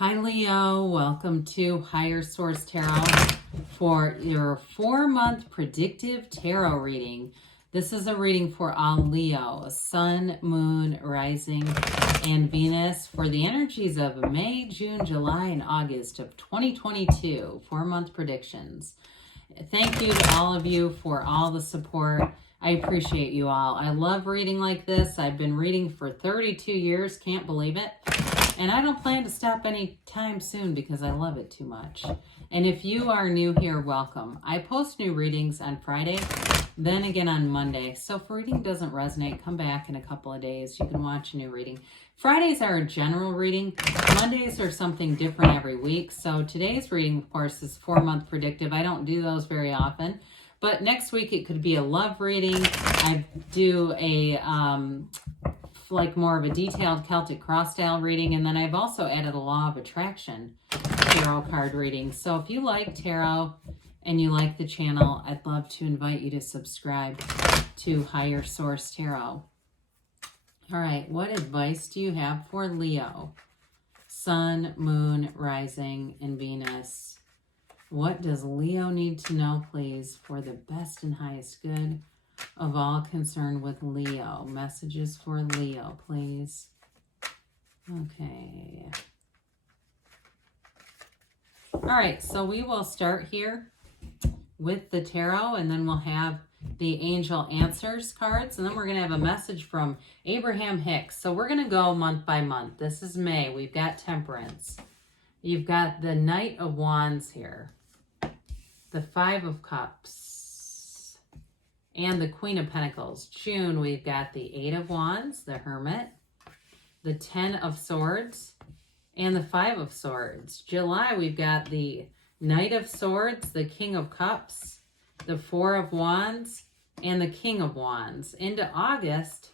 Hi Leo, welcome to Higher Source Tarot for your 4-month predictive tarot reading. This is a reading for all Leo, Sun, Moon, Rising, and Venus for the energies of May, June, July, and August of 2022, 4-month predictions. Thank you to all of you for all the support. I appreciate you all. I love reading like this. I've been reading for 32 years, can't believe it. And I don't plan to stop anytime soon because I love it too much. And if you are new here, welcome. I post new readings on Friday, then again on Monday. So if reading doesn't resonate, come back in a couple of days. You can watch a new reading. Fridays are a general reading. Mondays are something different every week. So today's reading, of course, is 4-month predictive. I don't do those very often. But next week it could be a love reading. I do a like more of a detailed Celtic cross style reading, and then I've also added a law of attraction tarot card reading. So if you like tarot and you like the channel, I'd love to invite you to subscribe to Higher Source Tarot. All right, what advice do you have for Leo? Sun, Moon, Rising, and Venus. What does Leo need to know, please, for the best and highest good of all concerned with Leo? Messages for Leo, please. Okay. All right, so we will start here with the tarot, and then we'll have the angel answers cards, and then we're going to have a message from Abraham Hicks. So we're going to go month by month. This is May. We've got Temperance. You've got the Knight of Wands here, the Five of Cups, and the Queen of Pentacles. June, we've got the Eight of Wands, the Hermit, the Ten of Swords, and the Five of Swords. July, we've got the Knight of Swords, the King of Cups, the Four of Wands, and the King of Wands. Into August,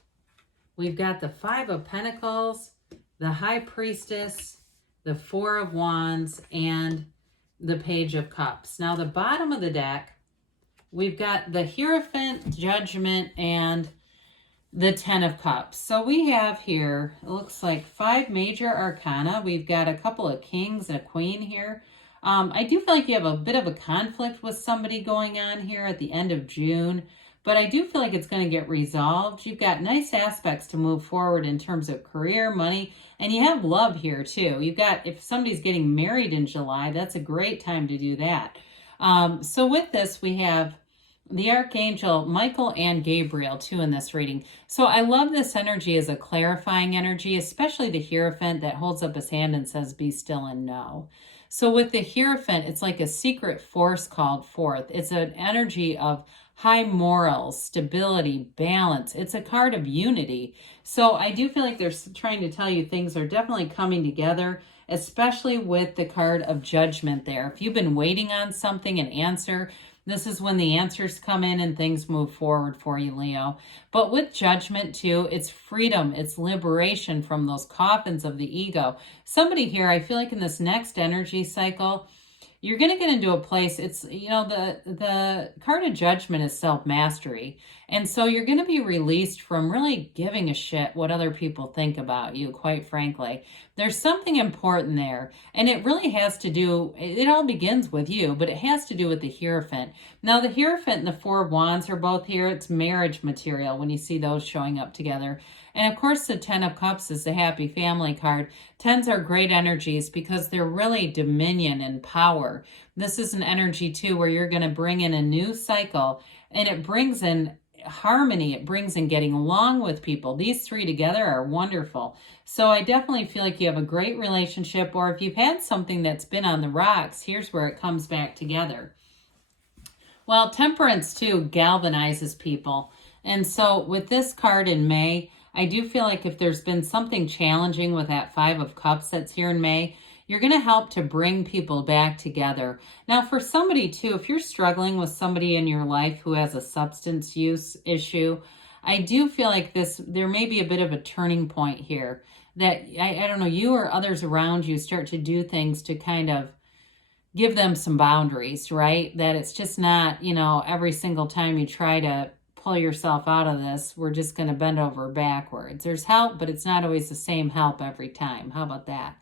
we've got the Five of Pentacles, the High Priestess, the Four of Wands, and the Page of Cups. Now, the bottom of the deck, we've got the Hierophant, Judgment, and the Ten of Cups. So we have here, it looks like 5 major arcana. We've got a couple of kings and a queen here. I do feel like you have a bit of a conflict with somebody going on here at the end of June, but I do feel like it's going to get resolved. You've got nice aspects to move forward in terms of career, money, and you have love here too. You've got, if somebody's getting married in July, that's a great time to do that. So with this, we have the Archangel Michael and Gabriel too in this reading. So I love this energy as a clarifying energy, especially the Hierophant that holds up his hand and says, be still and know. So with the Hierophant, it's like a secret force called forth. It's an energy of high morals, stability, balance. It's a card of unity. So I do feel like they're trying to tell you things are definitely coming together, especially with the card of Judgment there. If you've been waiting on something, an answer, this is when the answers come in and things move forward for you, Leo. But with Judgment, too, it's freedom. It's liberation from those coffins of the ego. Somebody here, I feel like in this next energy cycle, you're going to get into a place, it's, you know, the card of Judgment is self-mastery. And so you're going to be released from really giving a shit what other people think about you, quite frankly. There's something important there. And it really has to do, it all begins with you, but it has to do with the Hierophant. Now, the Hierophant and the Four of Wands are both here. It's marriage material when you see those showing up together. And of course, the Ten of Cups is the happy family card. Tens are great energies because they're really dominion and power. This is an energy, too, where you're going to bring in a new cycle, and it brings in harmony. It brings in getting along with people. These three together are wonderful. So I definitely feel like you have a great relationship, or if you've had something that's been on the rocks, here's where it comes back together. Well, Temperance, too, galvanizes people. And so with this card in May, I do feel like if there's been something challenging with that Five of Cups that's here in May, you're going to help to bring people back together. Now, for somebody, too, if you're struggling with somebody in your life who has a substance use issue, I do feel like there may be a bit of a turning point here that, I don't know, you or others around you start to do things to kind of give them some boundaries, right? That it's just not, you know, every single time you try to pull yourself out of this, we're just going to bend over backwards. There's help, but it's not always the same help every time. How about that?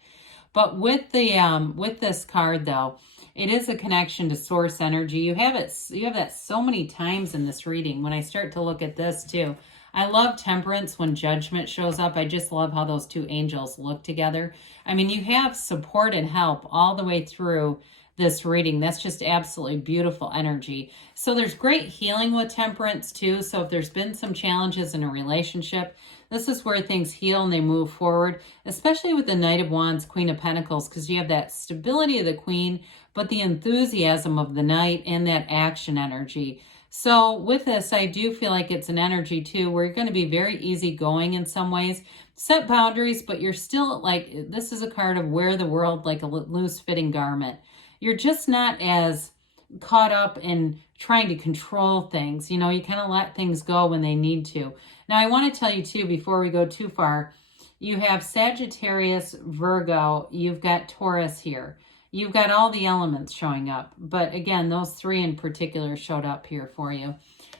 But with this card though, it is a connection to source energy. You have that so many times in this reading. When I start to look at this too, I love Temperance when Judgment shows up. I just love how those two angels look together. I mean, you have support and help all the way through this reading. That's just absolutely beautiful energy. So there's great healing with Temperance too. So if there's been some challenges in a relationship, this is where things heal and they move forward, especially with the Knight of Wands, Queen of Pentacles, because you have that stability of the Queen, but the enthusiasm of the Knight and that action energy. So with this, I do feel like it's an energy too, where you're going to be very easygoing in some ways, set boundaries, but you're still like, this is a card of wear the world like a loose fitting garment. You're just not as caught up in trying to control things. You know, you kind of let things go when they need to. Now, I want to tell you too, before we go too far, you have Sagittarius, Virgo, you've got Taurus here. You've got all the elements showing up. But again, those three in particular showed up here for you.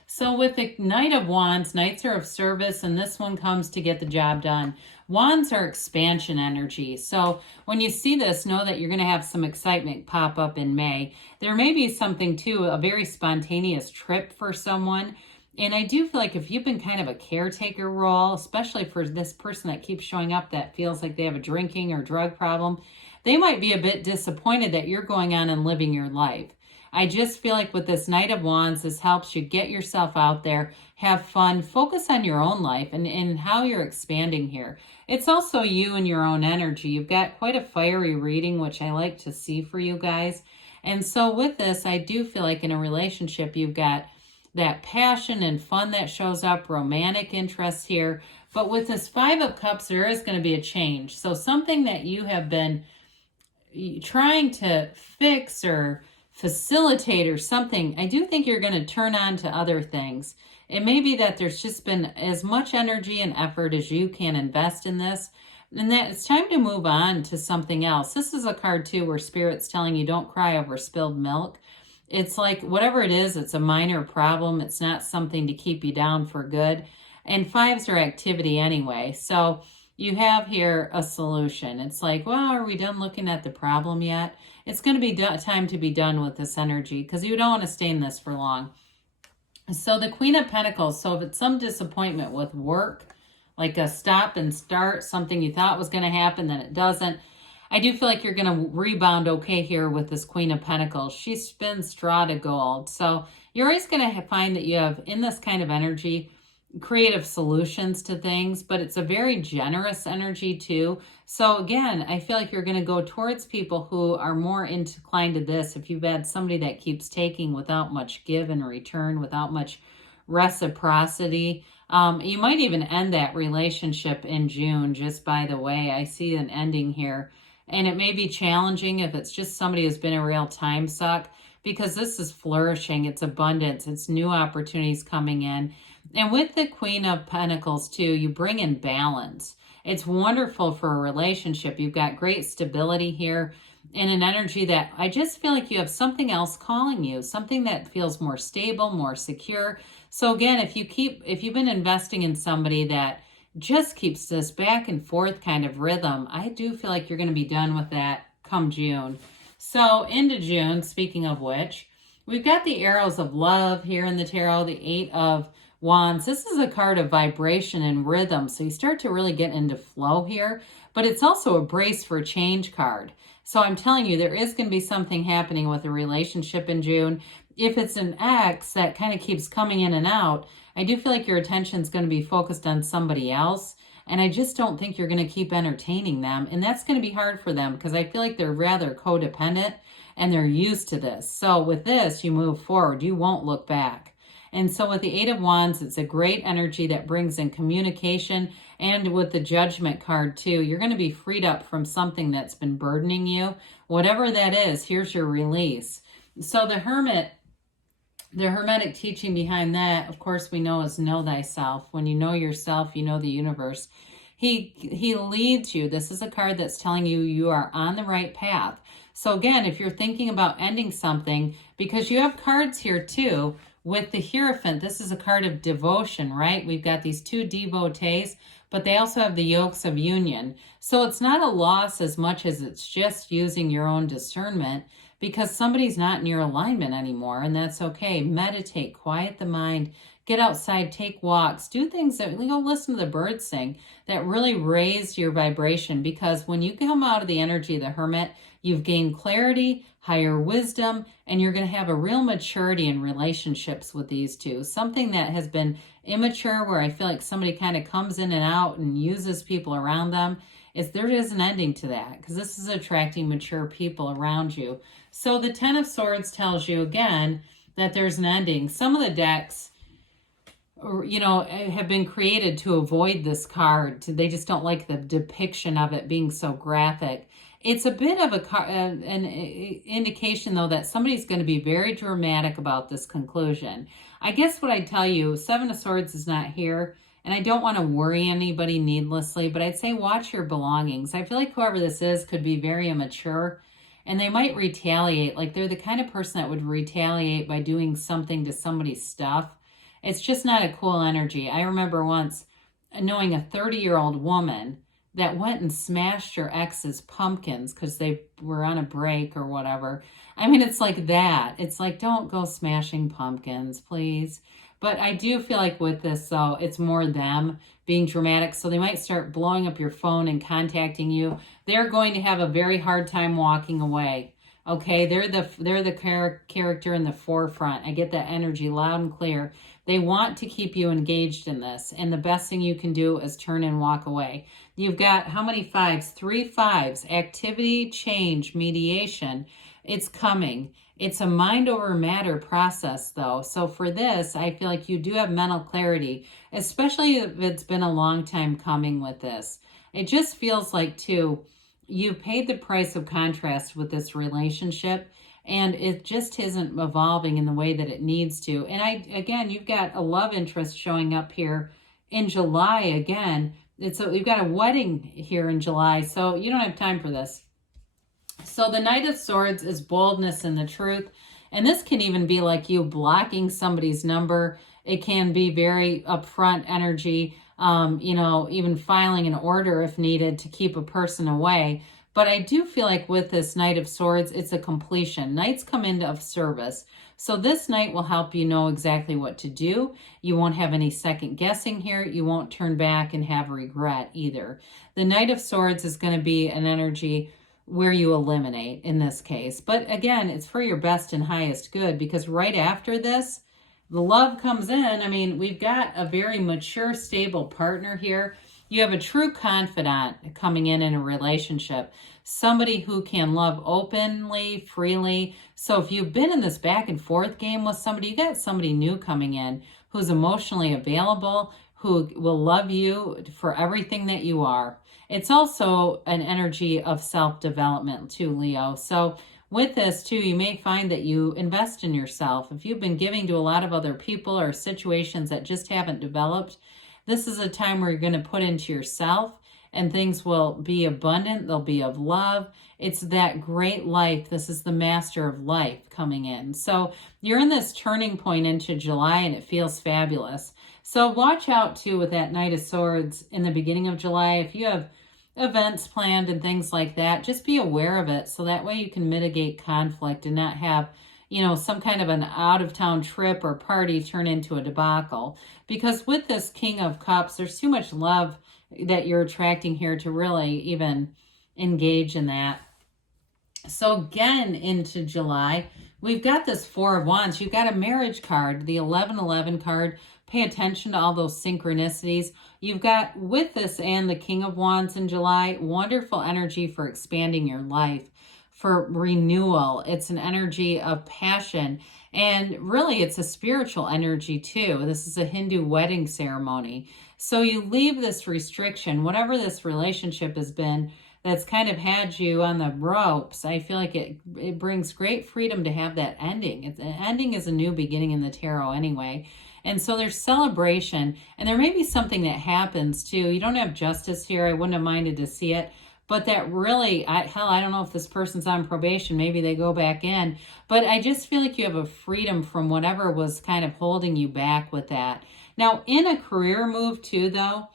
So with the Knight of Wands, Knights are of service, and this one comes to get the job done. Wands are expansion energy. So when you see this, know that you're going to have some excitement pop up in May. There may be something too, a very spontaneous trip for someone. And I do feel like if you've been kind of a caretaker role, especially for this person that keeps showing up that feels like they have a drinking or drug problem, they might be a bit disappointed that you're going on and living your life. I just feel like with this Knight of Wands, this helps you get yourself out there, have fun, focus on your own life and how you're expanding here. It's also you and your own energy. You've got quite a fiery reading, which I like to see for you guys. And so with this, I do feel like in a relationship, you've got that passion and fun that shows up, romantic interest here. But with this Five of Cups, there is going to be a change. So something that you have been trying to fix or facilitate or something, I do think you're going to turn on to other things. It may be that there's just been as much energy and effort as you can invest in this, and that it's time to move on to something else. This is a card too where Spirit's telling you don't cry over spilled milk. It's like whatever it is, it's a minor problem. It's not something to keep you down for good. And fives are activity anyway. So you have here a solution. It's like, well, are we done looking at the problem yet? It's going to be time to be done with this energy because you don't want to stay in this for long. So the Queen of Pentacles, so if it's some disappointment with work, like a stop and start, something you thought was going to happen, then it doesn't. I do feel like you're going to rebound okay here with this Queen of Pentacles. She spins straw to gold. So you're always going to find that you have, in this kind of energy, creative solutions to things, but it's a very generous energy too. So again, I feel like you're going to go towards people who are more inclined to this. If you've had somebody that keeps taking without much give and return, without much reciprocity, you might even end that relationship in June, just by the way. I see an ending here. And it may be challenging if it's just somebody who's been a real time suck, because this is flourishing, it's abundance, it's new opportunities coming in. And with the Queen of Pentacles too, you bring in balance. It's wonderful for a relationship. You've got great stability here and an energy that I just feel like you have something else calling you, something that feels more stable, more secure. So again, if you've been investing in somebody that just keeps this back and forth kind of rhythm, I do feel like you're going to be done with that come June. So into June, speaking of which, we've got the arrows of love here in the tarot, the Eight of Wands. This is a card of vibration and rhythm, so you start to really get into flow here, but it's also a brace for change card. So I'm telling you, there is going to be something happening with a relationship in June. If it's an ex that kind of keeps coming in and out, I do feel like your attention is going to be focused on somebody else, and I just don't think you're going to keep entertaining them, and that's going to be hard for them because I feel like they're rather codependent and they're used to this. So with this, you move forward. You won't look back. And so with the Eight of Wands, it's a great energy that brings in communication. And with the Judgment card too, you're going to be freed up from something that's been burdening you. Whatever that is, here's your release. So the Hermit, the Hermetic teaching behind that, of course, we know is know thyself. When you know yourself, you know the universe. He leads you. This is a card that's telling you you are on the right path. So again, if you're thinking about ending something, because you have cards here too, with the Hierophant, this is a card of devotion, right? We've got these two devotees, but they also have the yokes of union. So it's not a loss as much as it's just using your own discernment, because somebody's not in your alignment anymore, and that's okay. Meditate, quiet the mind, get outside, take walks, do things that, go listen to the birds sing, that really raise your vibration, because when you come out of the energy of the Hermit, you've gained clarity, higher wisdom, and you're going to have a real maturity in relationships with these two. Something that has been immature, where I feel like somebody kind of comes in and out and uses people around them, there is an ending to that, because this is attracting mature people around you. So the Ten of Swords tells you again that there's an ending. Some of the decks, have been created to avoid this card. They just don't like the depiction of it being so graphic. It's a bit of an indication, though, that somebody's going to be very dramatic about this conclusion. I guess what I'd tell you, Seven of Swords is not here, and I don't want to worry anybody needlessly, but I'd say watch your belongings. I feel like whoever this is could be very immature, and they might retaliate. Like, they're the kind of person that would retaliate by doing something to somebody's stuff. It's just not a cool energy. I remember once knowing a 30-year-old woman that went and smashed her ex's pumpkins because they were on a break or whatever. I mean, it's like that. It's like, don't go smashing pumpkins, please. But I do feel like with this, though, it's more them being dramatic. So they might start blowing up your phone and contacting you. They're going to have a very hard time walking away. Okay, they're the character in the forefront. I get that energy loud and clear. They want to keep you engaged in this, and the best thing you can do is turn and walk away. You've got how many fives? 3 fives. Activity, change, mediation. It's coming. It's a mind over matter process, though. So for this, I feel like you do have mental clarity, especially if it's been a long time coming with this. It just feels like, too, you paid the price of contrast with this relationship, and it just isn't evolving in the way that it needs to. And again, you've got a love interest showing up here in July again. We've got a wedding here in July, so you don't have time for this. So the Knight of Swords is boldness and the truth. And this can even be like you blocking somebody's number. It can be very upfront energy, even filing an order if needed to keep a person away. But I do feel like with this Knight of Swords, it's a completion. Knights come into service. So this Knight will help you know exactly what to do. You won't have any second guessing here. You won't turn back and have regret either. The Knight of Swords is going to be an energy where you eliminate in this case. But again, it's for your best and highest good, because right after this, the love comes in. I mean, we've got a very mature, stable partner here. You have a true confidant coming in a relationship, somebody who can love openly, freely. So if you've been in this back and forth game with somebody, you got somebody new coming in who's emotionally available, who will love you for everything that you are. It's also an energy of self-development too, Leo. So with this too, you may find that you invest in yourself. If you've been giving to a lot of other people or situations that just haven't developed, this is a time where you're going to put into yourself, and things will be abundant. They'll be of love. It's that great life. This is the master of life coming in. So you're in this turning point into July, and it feels fabulous. So watch out too with that Knight of Swords in the beginning of July. If you have events planned and things like that, just be aware of it, so that way you can mitigate conflict and not have some kind of an out-of-town trip or party turn into a debacle. Because with this King of Cups, there's too much love that you're attracting here to really even engage in that. So again, into July, we've got this Four of Wands. You've got a marriage card, the 1111 card. Pay attention to all those synchronicities. You've got, with this and the King of Wands in July, wonderful energy for expanding your life, for renewal. It's an energy of passion, and really it's a spiritual energy too. This is a Hindu wedding ceremony. So you leave this restriction, whatever this relationship has been that's kind of had you on the ropes. I feel like it brings great freedom to have that ending. An ending is a new beginning in the tarot anyway. And so there's celebration, and there may be something that happens too. You don't have justice here. I wouldn't have minded to see it. But that really, I don't know if this person's on probation. Maybe they go back in. But I just feel like you have a freedom from whatever was kind of holding you back with that. Now, in a career move too, though,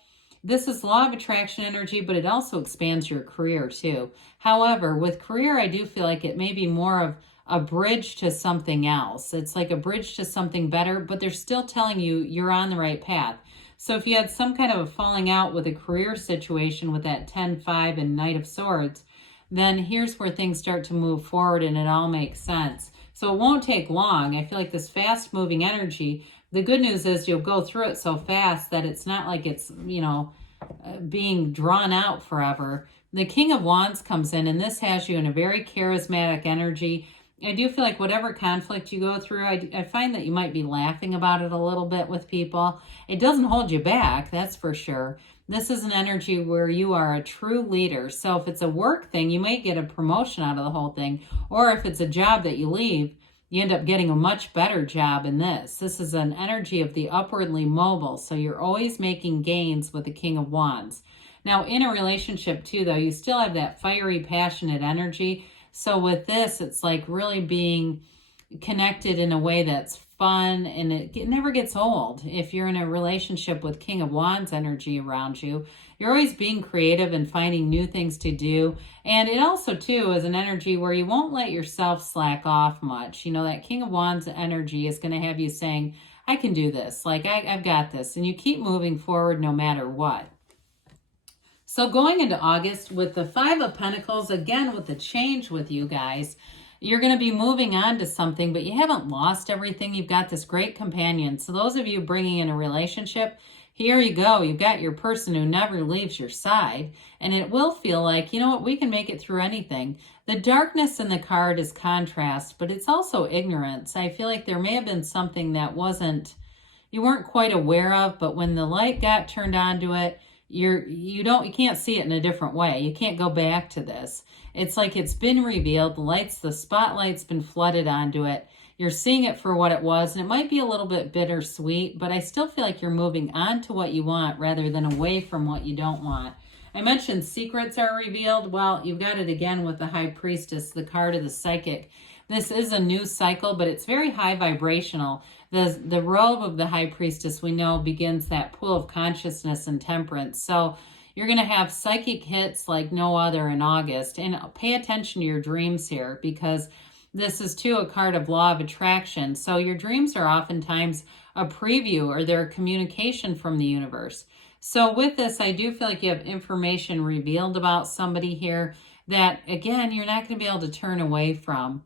This is law of attraction energy, but it also expands your career too. However, with career, I do feel like it may be more of a bridge to something else. It's like a bridge to something better, but they're still telling you you're on the right path. So if you had some kind of a falling out with a career situation with that 10-5 and Knight of Swords, then here's where things start to move forward and it all makes sense. So it won't take long. I feel like this fast moving energy, the good news is you'll go through it so fast that it's not like it's, being drawn out forever. The King of Wands comes in, and this has you in a very charismatic energy. I do feel like whatever conflict you go through, I find that you might be laughing about it a little bit with people. It doesn't hold you back, that's for sure. This is an energy where you are a true leader. So if it's a work thing, you may get a promotion out of the whole thing. Or if it's a job that you leave, you end up getting a much better job in this. This is an energy of the upwardly mobile. So you're always making gains with the King of Wands. Now, in a relationship too, though, you still have that fiery, passionate energy. So with this, it's like really being connected in a way that's fun, and it never gets old. If you're in a relationship with King of Wands energy around you, you're always being creative and finding new things to do. And it also too is an energy where you won't let yourself slack off much. That King of Wands energy is going to have you saying, I can do this, like I've got this, and you keep moving forward no matter what. So going into August with the Five of Pentacles, again with the change with you guys, you're going to be moving on to something, but you haven't lost everything. You've got this great companion. So those of you bringing in a relationship, here you go. You've got your person who never leaves your side. And it will feel like, you know what, we can make it through anything. The darkness in the card is contrast, but it's also ignorance. I feel like there may have been something that you weren't quite aware of, but when the light got turned on to it, you can't see it in a different way. You can't go back to this. It's like it's been revealed. The spotlight's been flooded onto it. You're seeing it for what it was, and it might be a little bit bittersweet, but I still feel like you're moving on to what you want rather than away from what you don't want. I mentioned secrets are revealed. Well, you've got it again with the High Priestess, the card of the psychic. This is a new cycle, but it's very high vibrational. The robe of the High Priestess, we know, begins that pool of consciousness and temperance. So you're going to have psychic hits like no other in August. And pay attention to your dreams here, because this is too a card of law of attraction. So your dreams are oftentimes a preview, or they're a communication from the universe. So with this, I do feel like you have information revealed about somebody here that, again, you're not going to be able to turn away from.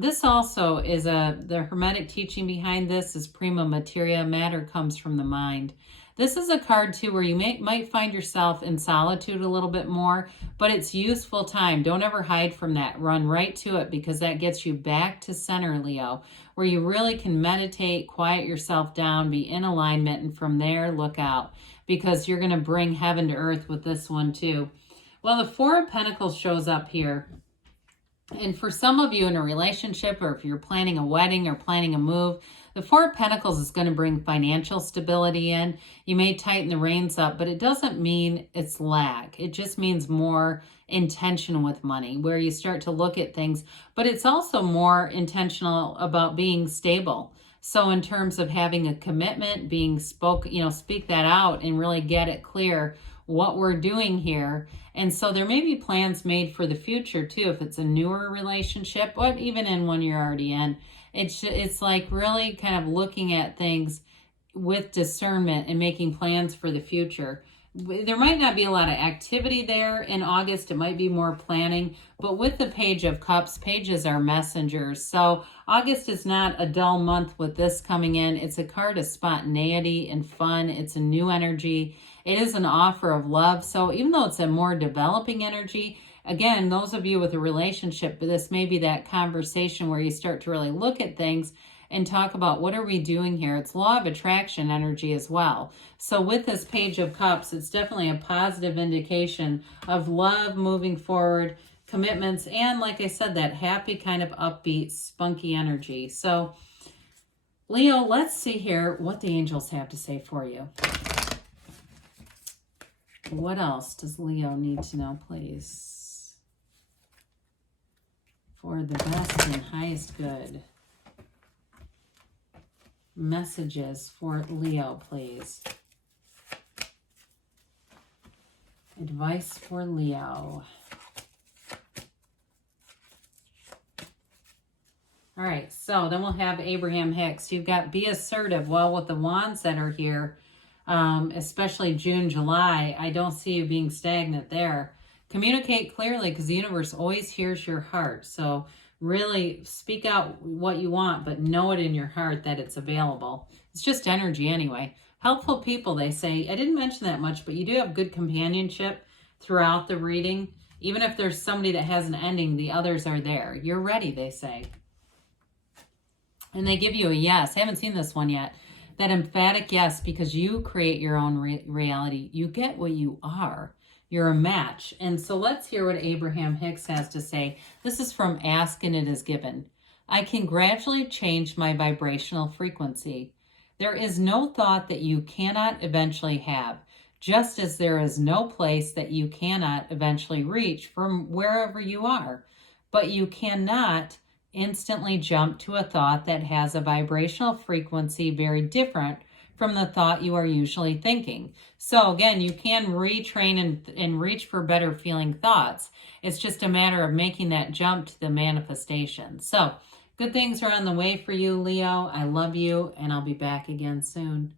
This also is the Hermetic teaching behind this is prima materia. Matter comes from the mind. This is a card too where you might find yourself in solitude a little bit more, but it's useful time. Don't ever hide from that. Run right to it, because that gets you back to center, Leo, where you really can meditate, quiet yourself down, be in alignment, and from there, look out, because you're going to bring heaven to earth with this one too. Well, the Four of Pentacles shows up here. And for some of you in a relationship, or if you're planning a wedding or planning a move, the Four of Pentacles is going to bring financial stability in. You may tighten the reins up, but it doesn't mean it's lack. It just means more intention with money, where you start to look at things, but it's also more intentional about being stable. So in terms of having a commitment, speak that out and really get it clear what we're doing here. And so there may be plans made for the future too, if it's a newer relationship, but even in one you're already in. It's like really kind of looking at things with discernment and making plans for the future. There might not be a lot of activity there in August. It might be more planning, but with the Page of Cups, pages are messengers. So August is not a dull month with this coming in. It's a card of spontaneity and fun. It's a new energy. It is an offer of love. So even though it's a more developing energy, again, those of you with a relationship, this may be that conversation where you start to really look at things and talk about what are we doing here. It's law of attraction energy as well. So with this Page of Cups, it's definitely a positive indication of love moving forward, commitments, and like I said, that happy kind of upbeat, spunky energy. So Leo, let's see here what the angels have to say for you. What else does Leo need to know, please? For the best and highest good. Messages for Leo, please. Advice for Leo. All right, so then we'll have Abraham Hicks. You've got be assertive. Well, with the wands that are here, especially June, July, I don't see you being stagnant there. Communicate clearly because the universe always hears your heart. So really speak out what you want, but know it in your heart that it's available. It's just energy anyway. Helpful people, they say. I didn't mention that much, but you do have good companionship throughout the reading. Even if there's somebody that has an ending, the others are there. You're ready, they say. And they give you a yes. I haven't seen this one yet. That emphatic yes, because you create your own reality. You get what you are. You're a match. And so let's hear what Abraham Hicks has to say. This is from Ask and It Is Given. I can gradually change my vibrational frequency. There is no thought that you cannot eventually have, just as there is no place that you cannot eventually reach from wherever you are. But you cannot instantly jump to a thought that has a vibrational frequency very different from the thought you are usually thinking. So again, you can retrain and reach for better feeling thoughts. It's just a matter of making that jump to the manifestation. So good things are on the way for you, Leo. I love you, and I'll be back again soon.